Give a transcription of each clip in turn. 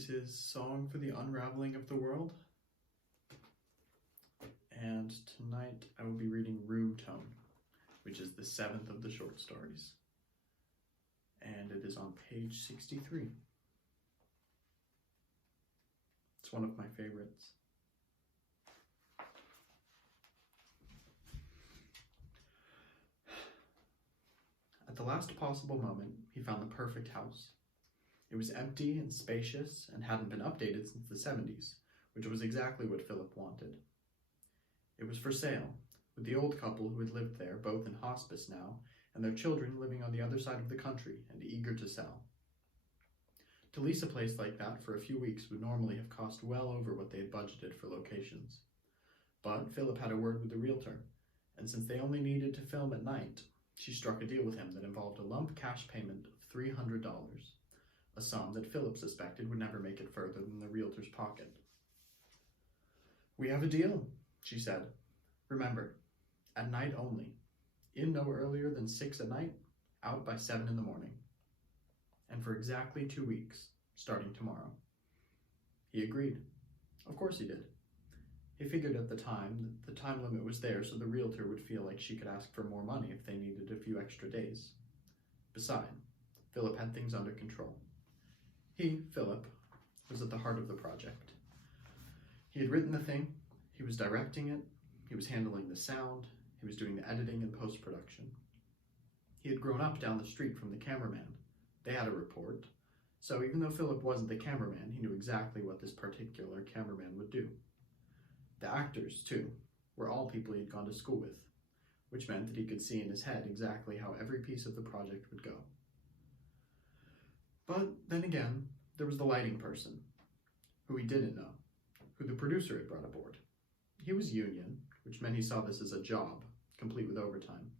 This is Song for the Unraveling of the World, and tonight I will be reading Room Tone, which is the 7th of the short stories, and it is on page 63. It's one of my favorites. At the last possible moment, he found the perfect house. It was empty and spacious and hadn't been updated since the 70s, which was exactly what Philip wanted. It was for sale, with the old couple who had lived there, both in hospice now, and their children living on the other side of the country and eager to sell. To lease a place like that for a few weeks would normally have cost well over what they had budgeted for locations. But Philip had a word with the realtor, and since they only needed to film at night, she struck a deal with him that involved a lump cash payment of $300, a sum that Philip suspected would never make it further than the realtor's pocket. "We have a deal," she said. "Remember, at night only. In no earlier than 6 at night, out by 7 in the morning. And for exactly 2 weeks, starting tomorrow." He agreed. Of course he did. He figured at the time that the time limit was there so the realtor would feel like she could ask for more money if they needed a few extra days. Besides, Philip had things under control. He, Philip, was at the heart of the project. He had written the thing, he was directing it, he was handling the sound, he was doing the editing and post-production. He had grown up down the street from the cameraman. They had a report, so even though Philip wasn't the cameraman, he knew exactly what this particular cameraman would do. The actors, too, were all people he had gone to school with, which meant that he could see in his head exactly how every piece of the project would go. But then again, there was the lighting person, who he didn't know, who the producer had brought aboard. He was union, which meant he saw this as a job, complete with overtime.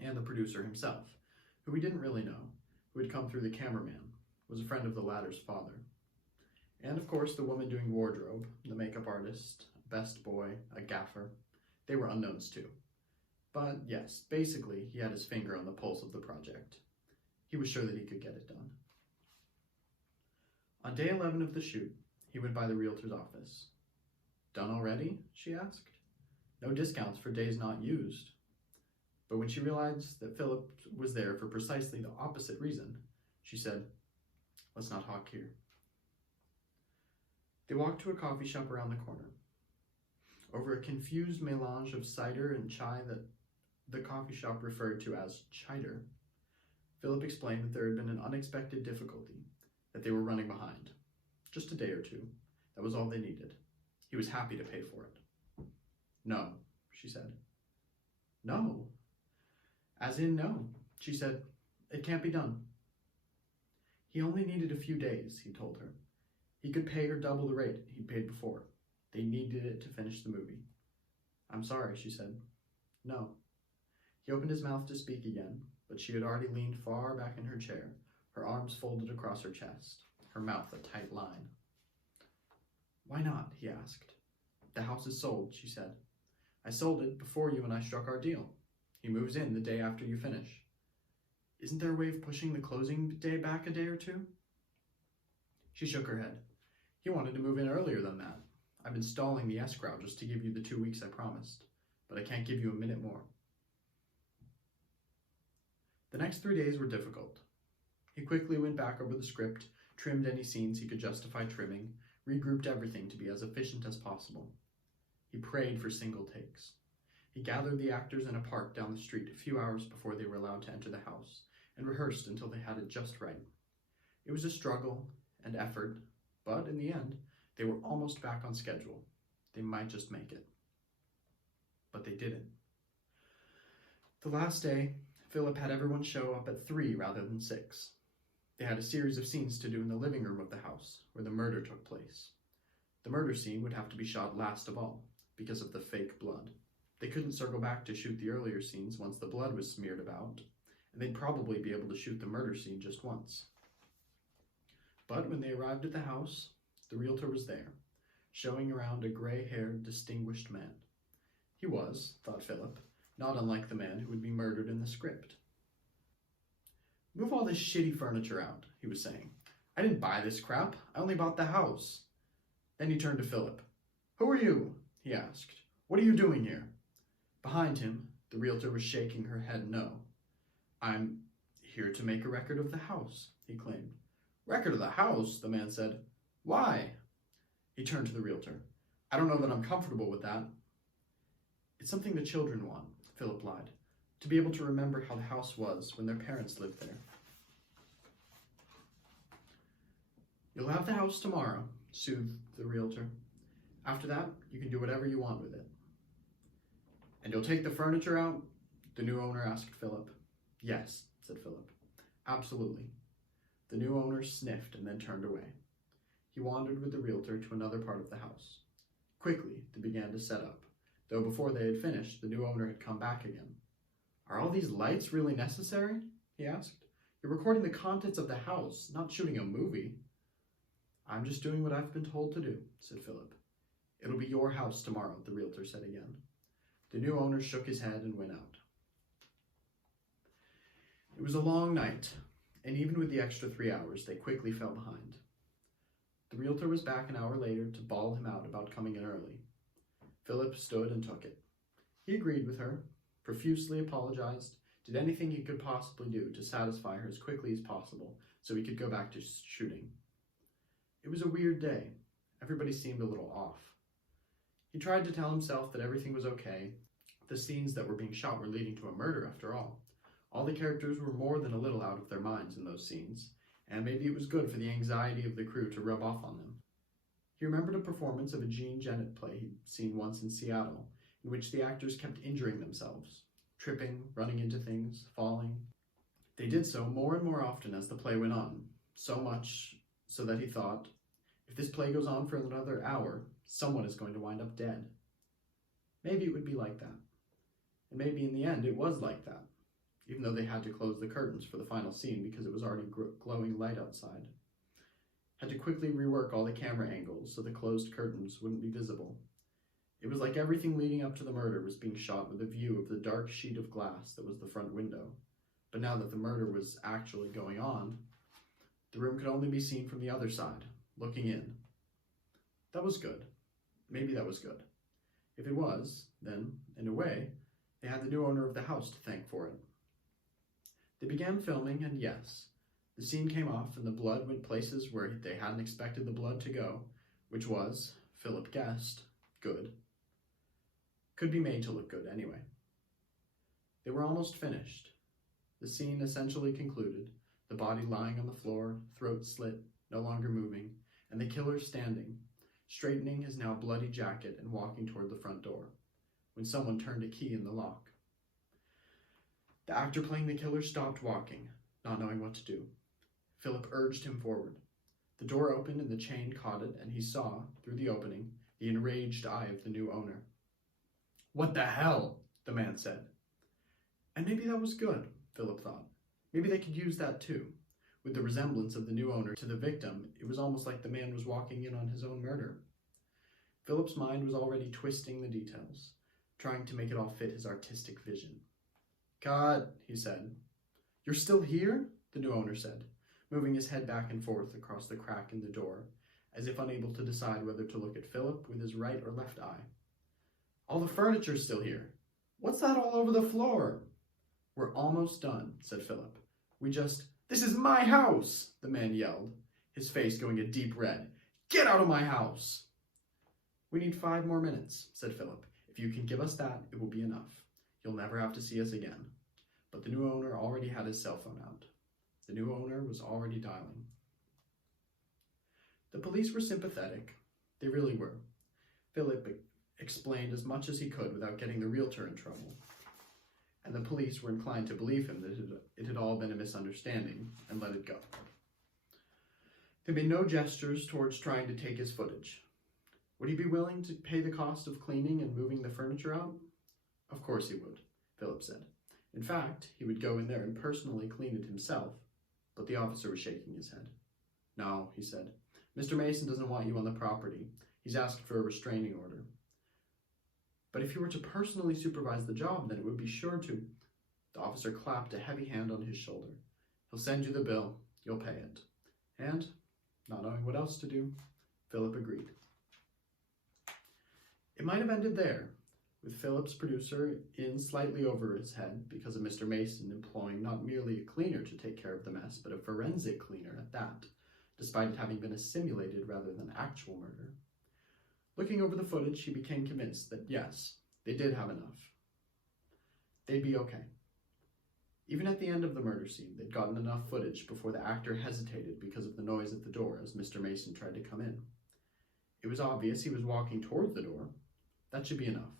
And the producer himself, who he didn't really know, who had come through the cameraman, was a friend of the latter's father. And of course the woman doing wardrobe, the makeup artist, a best boy, a gaffer, they were unknowns too. But yes, basically he had his finger on the pulse of the project. He was sure that he could get it done. On day 11 of the shoot, he went by the realtor's office. "Done already?" she asked. "No discounts for days not used." But when she realized that Philip was there for precisely the opposite reason, she said, "Let's not talk here." They walked to a coffee shop around the corner. Over a confused melange of cider and chai that the coffee shop referred to as chider, Philip explained that there had been an unexpected difficulty, that they were running behind. Just a day or two. That was all they needed. He was happy to pay for it. "No," she said. "No." "As in no," she said. "It can't be done." He only needed a few days, he told her. He could pay her double the rate he'd paid before. They needed it to finish the movie. "I'm sorry," she said. "No." He opened his mouth to speak again, but she had already leaned far back in her chair, her arms folded across her chest, her mouth a tight line. "Why not?" he asked. "The house is sold," she said. "I sold it before you and I struck our deal. He moves in the day after you finish. Isn't there a way of pushing the closing day back a day or two?" She shook her head. "He wanted to move in earlier than that. I've been stalling the escrow just to give you the 2 weeks I promised, but I can't give you a minute more." The next 3 days were difficult. He quickly went back over the script, trimmed any scenes he could justify trimming, regrouped everything to be as efficient as possible. He prayed for single takes. He gathered the actors in a park down the street a few hours before they were allowed to enter the house, and rehearsed until they had it just right. It was a struggle and effort, but in the end, they were almost back on schedule. They might just make it. But they didn't. The last day, Philip had everyone show up at 3 rather than 6. They had a series of scenes to do in the living room of the house, where the murder took place. The murder scene would have to be shot last of all, because of the fake blood. They couldn't circle back to shoot the earlier scenes once the blood was smeared about, and they'd probably be able to shoot the murder scene just once. But when they arrived at the house, the realtor was there, showing around a gray-haired, distinguished man. He was, thought Philip, not unlike the man who would be murdered in the script. "Move all this shitty furniture out," he was saying. I didn't buy this crap. I only bought the house. Then he turned to Philip. Who are you? He asked. What are you doing here? Behind him, the realtor was shaking her head no. I'm here to make a record of the house, he claimed. Record of the house? The man said. Why? He turned to the realtor. I don't know that I'm comfortable with that. It's something the children want, Philip lied. To be able to remember how the house was when their parents lived there. You'll have the house tomorrow, soothed the realtor. After that, you can do whatever you want with it. And you'll take the furniture out? The new owner asked Philip. Yes, said Philip. Absolutely. The new owner sniffed and then turned away. He wandered with the realtor to another part of the house. Quickly, they began to set up, though before they had finished, the new owner had come back again. Are all these lights really necessary? He asked. You're recording the contents of the house, not shooting a movie. I'm just doing what I've been told to do, said Philip. It'll be your house tomorrow, the realtor said again. The new owner shook his head and went out. It was a long night, and even with the extra 3 hours, they quickly fell behind. The realtor was back an hour later to bawl him out about coming in early. Philip stood and took it. He agreed with her, profusely apologized, did anything he could possibly do to satisfy her as quickly as possible so he could go back to shooting. It was a weird day. Everybody seemed a little off. He tried to tell himself that everything was okay. The scenes that were being shot were leading to a murder after all. All the characters were more than a little out of their minds in those scenes, and maybe it was good for the anxiety of the crew to rub off on them. He remembered a performance of a Jean Genet play he'd seen once in Seattle, in which the actors kept injuring themselves, tripping, running into things, falling. They did so more and more often as the play went on, so much so that he thought, if this play goes on for another hour, someone is going to wind up dead. Maybe it would be like that. And maybe in the end it was like that, even though they had to close the curtains for the final scene because it was already glowing light outside. Had to quickly rework all the camera angles so the closed curtains wouldn't be visible. It was like everything leading up to the murder was being shot with a view of the dark sheet of glass that was the front window. But now that the murder was actually going on, the room could only be seen from the other side, looking in. That was good. Maybe that was good. If it was, then, in a way, they had the new owner of the house to thank for it. They began filming, and yes, the scene came off and the blood went places where they hadn't expected the blood to go, which was, Philip guessed, good. Could be made to look good anyway. They were almost finished. The scene essentially concluded, the body lying on the floor, throat slit, no longer moving, and the killer standing, straightening his now bloody jacket and walking toward the front door, when someone turned a key in the lock. The actor playing the killer stopped walking, not knowing what to do. Philip urged him forward. The door opened and the chain caught it, and he saw, through the opening, the enraged eye of the new owner. What the hell? The man said. And maybe that was good, Philip thought. Maybe they could use that too. With the resemblance of the new owner to the victim, it was almost like the man was walking in on his own murder. Philip's mind was already twisting the details, trying to make it all fit his artistic vision. God, he said. You're still here? The new owner said, moving his head back and forth across the crack in the door, as if unable to decide whether to look at Philip with his right or left eye. All the furniture's still here. What's that all over the floor? We're almost done, said Philip. This is my house, the man yelled, his face going a deep red. Get out of my house! We need 5 more minutes, said Philip. If you can give us that, it will be enough. You'll never have to see us again. But the new owner already had his cell phone out. The new owner was already dialing. The police were sympathetic. They really were. Philip explained as much as he could without getting the realtor in trouble. And the police were inclined to believe him that it had all been a misunderstanding and let it go. They made no gestures towards trying to take his footage. Would he be willing to pay the cost of cleaning and moving the furniture out? Of course he would, Philip said. In fact, he would go in there and personally clean it himself, but the officer was shaking his head. No, he said. Mr. Mason doesn't want you on the property. He's asked for a restraining order. But if you were to personally supervise the job, then it would be sure to... The officer clapped a heavy hand on his shoulder. He'll send you the bill. You'll pay it. And Not knowing what else to do, Philip agreed. It might have ended there, with Philip's producer in slightly over his head because of Mr. Mason employing not merely a cleaner to take care of the mess, but a forensic cleaner at that, despite it having been a simulated rather than actual murder. Looking over the footage, he became convinced that yes, they did have enough. They'd be okay. Even at the end of the murder scene, they'd gotten enough footage before the actor hesitated because of the noise at the door as Mr. Mason tried to come in. It was obvious he was walking towards the door. That should be enough.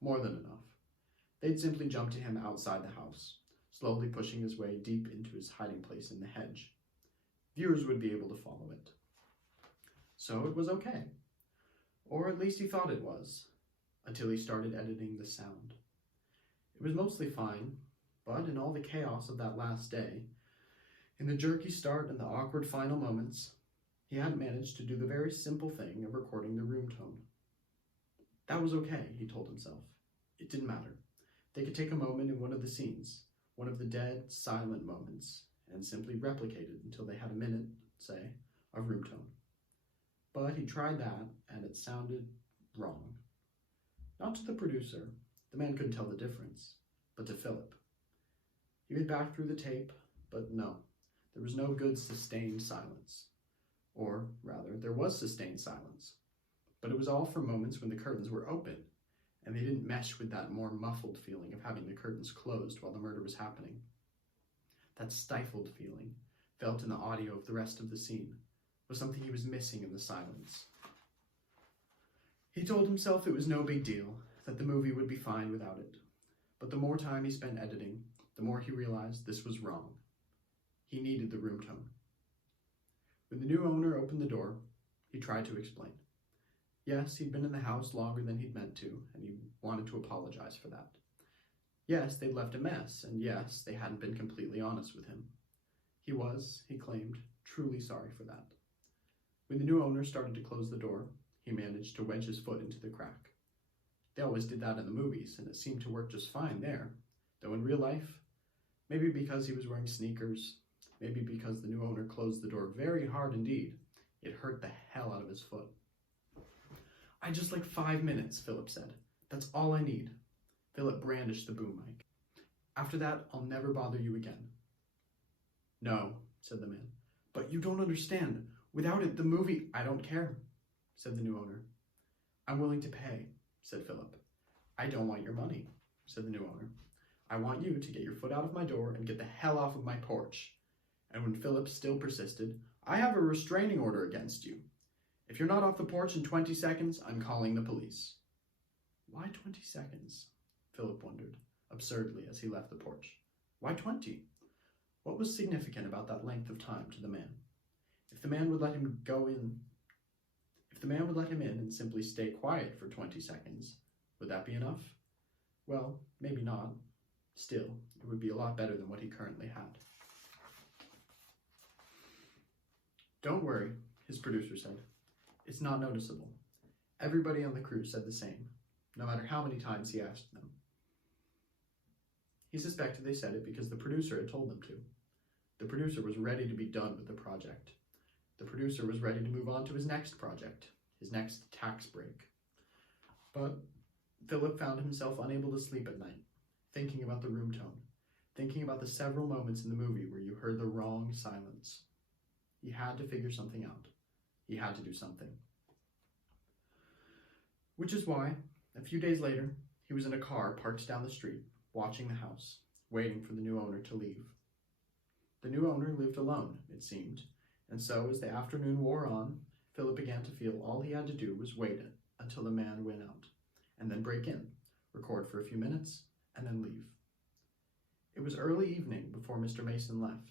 More than enough. They'd simply jump to him outside the house, slowly pushing his way deep into his hiding place in the hedge. Viewers would be able to follow it. So it was okay. Or at least he thought it was, until he started editing the sound. It was mostly fine, but in all the chaos of that last day, in the jerky start and the awkward final moments, he hadn't managed to do the very simple thing of recording the room tone. That was okay, he told himself. It didn't matter. They could take a moment in one of the scenes, one of the dead, silent moments, and simply replicate it until they had a minute, say, of room tone. But he tried that, and it sounded wrong. Not to the producer, the man couldn't tell the difference, but to Philip. He went back through the tape, but no, there was no good sustained silence. Or, rather, there was sustained silence, but it was all for moments when the curtains were open, and they didn't mesh with that more muffled feeling of having the curtains closed while the murder was happening. That stifled feeling, felt in the audio of the rest of the scene, was something he was missing in the silence. He told himself it was no big deal, that the movie would be fine without it. But the more time he spent editing, the more he realized this was wrong. He needed the room tone. When the new owner opened the door, he tried to explain. Yes, he'd been in the house longer than he'd meant to, and he wanted to apologize for that. Yes, they'd left a mess, and yes, they hadn't been completely honest with him. He was, he claimed, truly sorry for that. When the new owner started to close the door, he managed to wedge his foot into the crack. They always did that in the movies, and it seemed to work just fine there, though in real life, maybe because he was wearing sneakers, maybe because the new owner closed the door very hard indeed, it hurt the hell out of his foot. "I'd just like 5 minutes," Philip said. "That's all I need." Philip brandished the boom mic. "After that, I'll never bother you again." "No," said the man. "But you don't understand. Without it, the movie—" "I don't care," said the new owner. "I'm willing to pay," said Philip. "I don't want your money," said the new owner. "I want you to get your foot out of my door and get the hell off of my porch." And when Philip still persisted, "I have a restraining order against you. If you're not off the porch in 20 seconds, I'm calling the police." "Why 20 seconds?" Philip wondered, absurdly, as he left the porch. Why 20? What was significant about that length of time to the man? If the man would let him in and simply stay quiet for 20 seconds, would that be enough? Well, maybe not. Still, it would be a lot better than what he currently had. "Don't worry," his producer said. "It's not noticeable." Everybody on the crew said the same, no matter how many times he asked them. He suspected they said it because the producer had told them to. The producer was ready to be done with the project. The producer was ready to move on to his next project, his next tax break. But Philip found himself unable to sleep at night, thinking about the room tone, thinking about the several moments in the movie where you heard the wrong silence. He had to figure something out. He had to do something. Which is why, a few days later, he was in a car parked down the street, watching the house, waiting for the new owner to leave. The new owner lived alone, it seemed, and so as the afternoon wore on, Philip began to feel all he had to do was wait until the man went out, and then break in, record for a few minutes, and then leave. It was early evening before Mr. Mason left.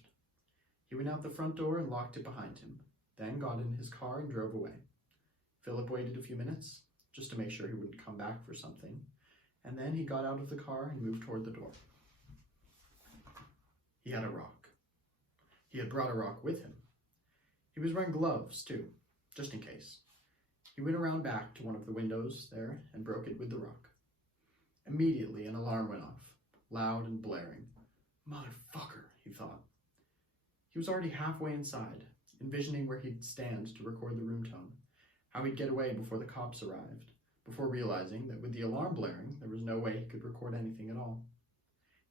He went out the front door and locked it behind him, then got in his car and drove away. Philip waited a few minutes, just to make sure he wouldn't come back for something, and then he got out of the car and moved toward the door. He had a rock. He had brought a rock with him. He was wearing gloves, too, just in case. He went around back to one of the windows there and broke it with the rock. Immediately, an alarm went off, loud and blaring. "Motherfucker," he thought. He was already halfway inside, envisioning where he'd stand to record the room tone, how he'd get away before the cops arrived, before realizing that with the alarm blaring, there was no way he could record anything at all.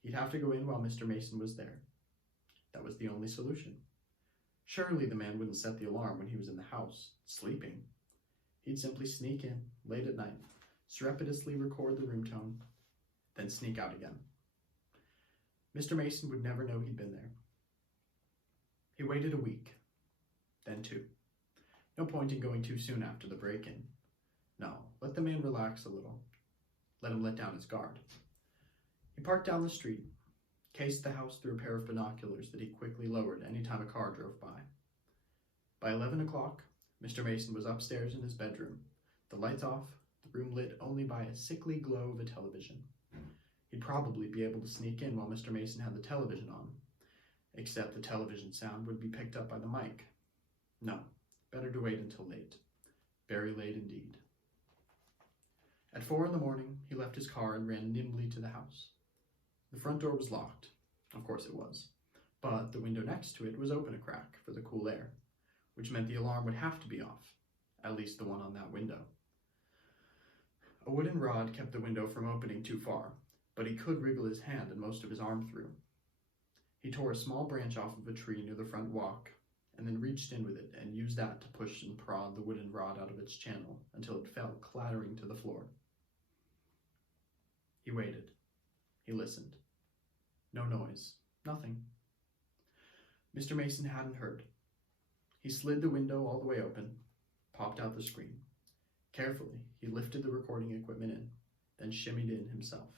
He'd have to go in while Mr. Mason was there. That was the only solution. Surely the man wouldn't set the alarm when he was in the house, sleeping. He'd simply sneak in, late at night, surreptitiously record the room tone, then sneak out again. Mr. Mason would never know he'd been there. He waited a week, then 2. No point in going too soon after the break-in. No, let the man relax a little. Let him let down his guard. He parked down the street, cased the house through a pair of binoculars that he quickly lowered any time a car drove by. By 11 o'clock, Mr. Mason was upstairs in his bedroom, the lights off, the room lit only by a sickly glow of a television. He'd probably be able to sneak in while Mr. Mason had the television on, except the television sound would be picked up by the mic. No, better to wait until late. Very late indeed. At 4 in the morning, he left his car and ran nimbly to the house. The front door was locked. Of course it was. But the window next to it was open a crack for the cool air, which meant the alarm would have to be off, at least the one on that window. A wooden rod kept the window from opening too far, but he could wriggle his hand and most of his arm through. He tore a small branch off of a tree near the front walk, and then reached in with it and used that to push and prod the wooden rod out of its channel until it fell clattering to the floor. He waited. He listened. No noise. Nothing. Mr. Mason hadn't heard. He slid the window all the way open, popped out the screen. Carefully, he lifted the recording equipment in, then shimmied in himself.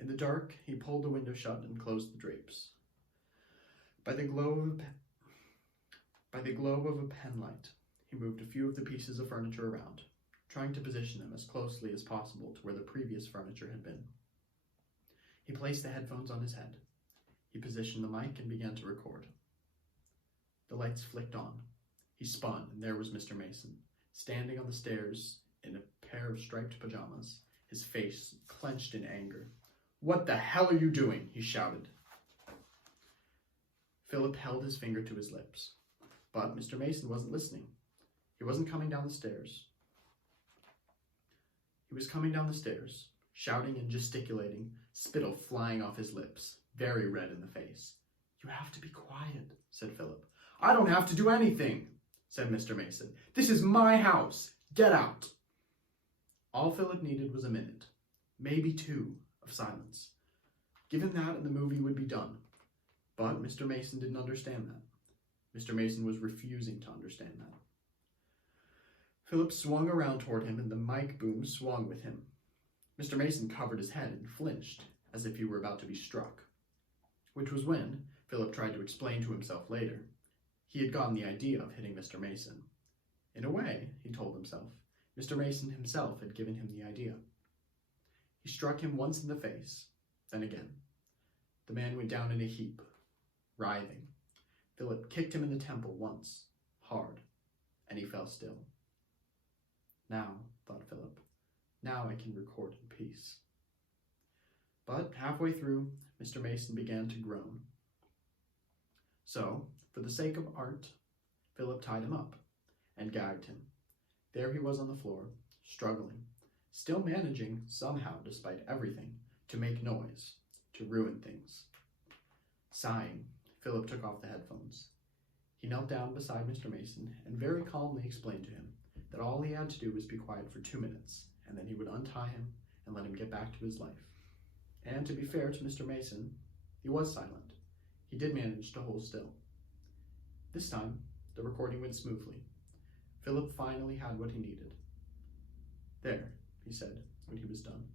In the dark, he pulled the window shut and closed the drapes. By the glow of a pen light, he moved a few of the pieces of furniture around, trying to position them as closely as possible to where the previous furniture had been. He placed the headphones on his head. He positioned the mic and began to record. The lights flicked on. He spun, and there was Mr. Mason, standing on the stairs in a pair of striped pajamas, his face clenched in anger. "What the hell are you doing?" he shouted. Philip held his finger to his lips, but Mr. Mason wasn't listening. He wasn't coming down the stairs. He was coming down the stairs, shouting and gesticulating, spittle flying off his lips, very red in the face. "You have to be quiet," said Philip. "I don't have to do anything," said Mr. Mason. "This is my house. Get out." All Philip needed was a minute, maybe 2, of silence. Given that, and the movie would be done. But Mr. Mason didn't understand that. Mr. Mason was refusing to understand that. Philip swung around toward him, and the mic boom swung with him. Mr. Mason covered his head and flinched, as if he were about to be struck. Which was when, Philip tried to explain to himself later, he had gotten the idea of hitting Mr. Mason. In a way, he told himself, Mr. Mason himself had given him the idea. He struck him once in the face, then again. The man went down in a heap, writhing. Philip kicked him in the temple once, hard, and he fell still. Now, thought Philip, now I can record in peace. But halfway through, Mr. Mason began to groan. So, for the sake of art, Philip tied him up and gagged him. There he was on the floor, struggling, still managing, somehow, despite everything, to make noise, to ruin things. Sighing, Philip took off the headphones. He knelt down beside Mr. Mason and very calmly explained to him that all he had to do was be quiet for 2 minutes, and then he would untie him and let him get back to his life. And to be fair to Mr. Mason, he was silent. He did manage to hold still. This time, the recording went smoothly. Philip finally had what he needed. "There," he said when he was done.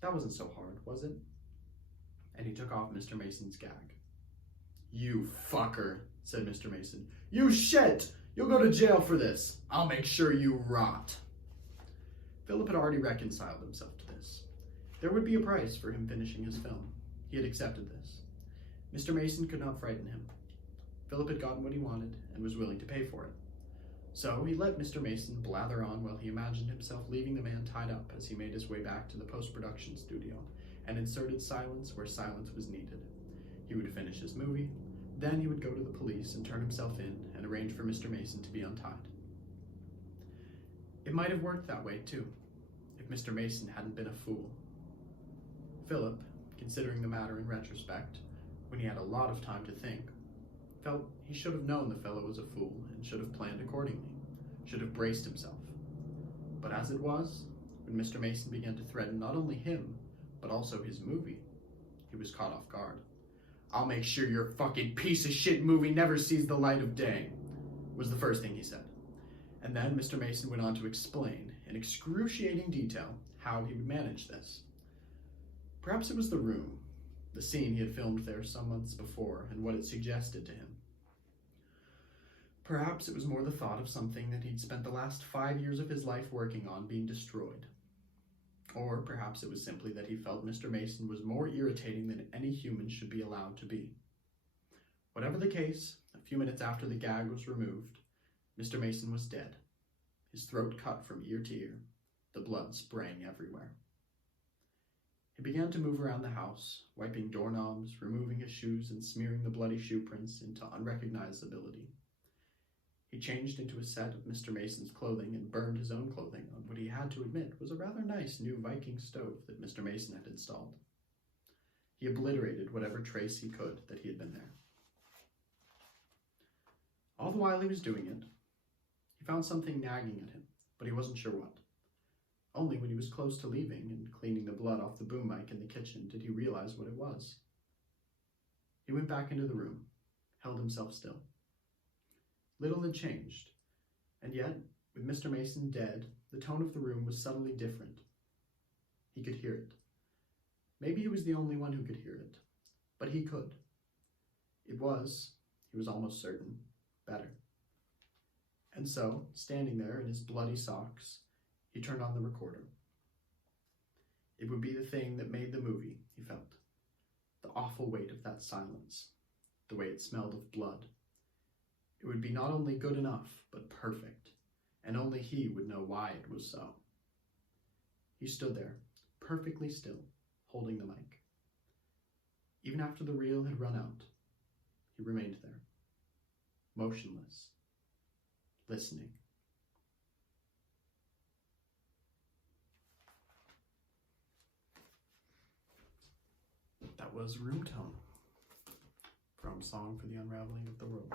"That wasn't so hard, was it?" And he took off Mr. Mason's gag. "You fucker," said Mr. Mason. "You shit! You'll go to jail for this. I'll make sure you rot." Philip had already reconciled himself to this. There would be a price for him finishing his film. He had accepted this. Mr. Mason could not frighten him. Philip had gotten what he wanted and was willing to pay for it. So he let Mr. Mason blather on while he imagined himself leaving the man tied up as he made his way back to the post-production studio and inserted silence where silence was needed. He would finish his movie, Then he would go to the police and turn himself in and arrange for Mr. Mason to be untied. It might have worked that way, too, if Mr. Mason hadn't been a fool. Philip, considering the matter in retrospect, when he had a lot of time to think, felt he should have known the fellow was a fool and should have planned accordingly, should have braced himself. But as it was, when Mr. Mason began to threaten not only him, but also his movie, he was caught off guard. "I'll make sure your fucking piece of shit movie never sees the light of day," was the first thing he said. And then Mr. Mason went on to explain, in excruciating detail, how he would manage this. Perhaps it was the room, the scene he had filmed there some months before, and what it suggested to him. Perhaps it was more the thought of something that he'd spent the last 5 years of his life working on being destroyed. Or perhaps it was simply that he felt Mr. Mason was more irritating than any human should be allowed to be. Whatever the case, a few minutes after the gag was removed, Mr. Mason was dead, his throat cut from ear to ear, the blood spraying everywhere. He began to move around the house, wiping doorknobs, removing his shoes, and smearing the bloody shoe prints into unrecognizability. He changed into a set of Mr. Mason's clothing and burned his own clothing on what he had to admit was a rather nice new Viking stove that Mr. Mason had installed. He obliterated whatever trace he could that he had been there. All the while he was doing it, he found something nagging at him, but he wasn't sure what. Only when he was close to leaving and cleaning the blood off the boom mic in the kitchen did he realize what it was. He went back into the room, held himself still. Little had changed, and yet, with Mr. Mason dead, the tone of the room was subtly different. He could hear it. Maybe he was the only one who could hear it, but he could. It was, he was almost certain, better. And so, standing there in his bloody socks, he turned on the recorder. It would be the thing that made the movie, he felt. The awful weight of that silence, the way it smelled of blood. It would be not only good enough, but perfect, and only he would know why it was so. He stood there, perfectly still, holding the mic. Even after the reel had run out, he remained there, motionless, listening. That was Room Tone from Song for the Unraveling of the World.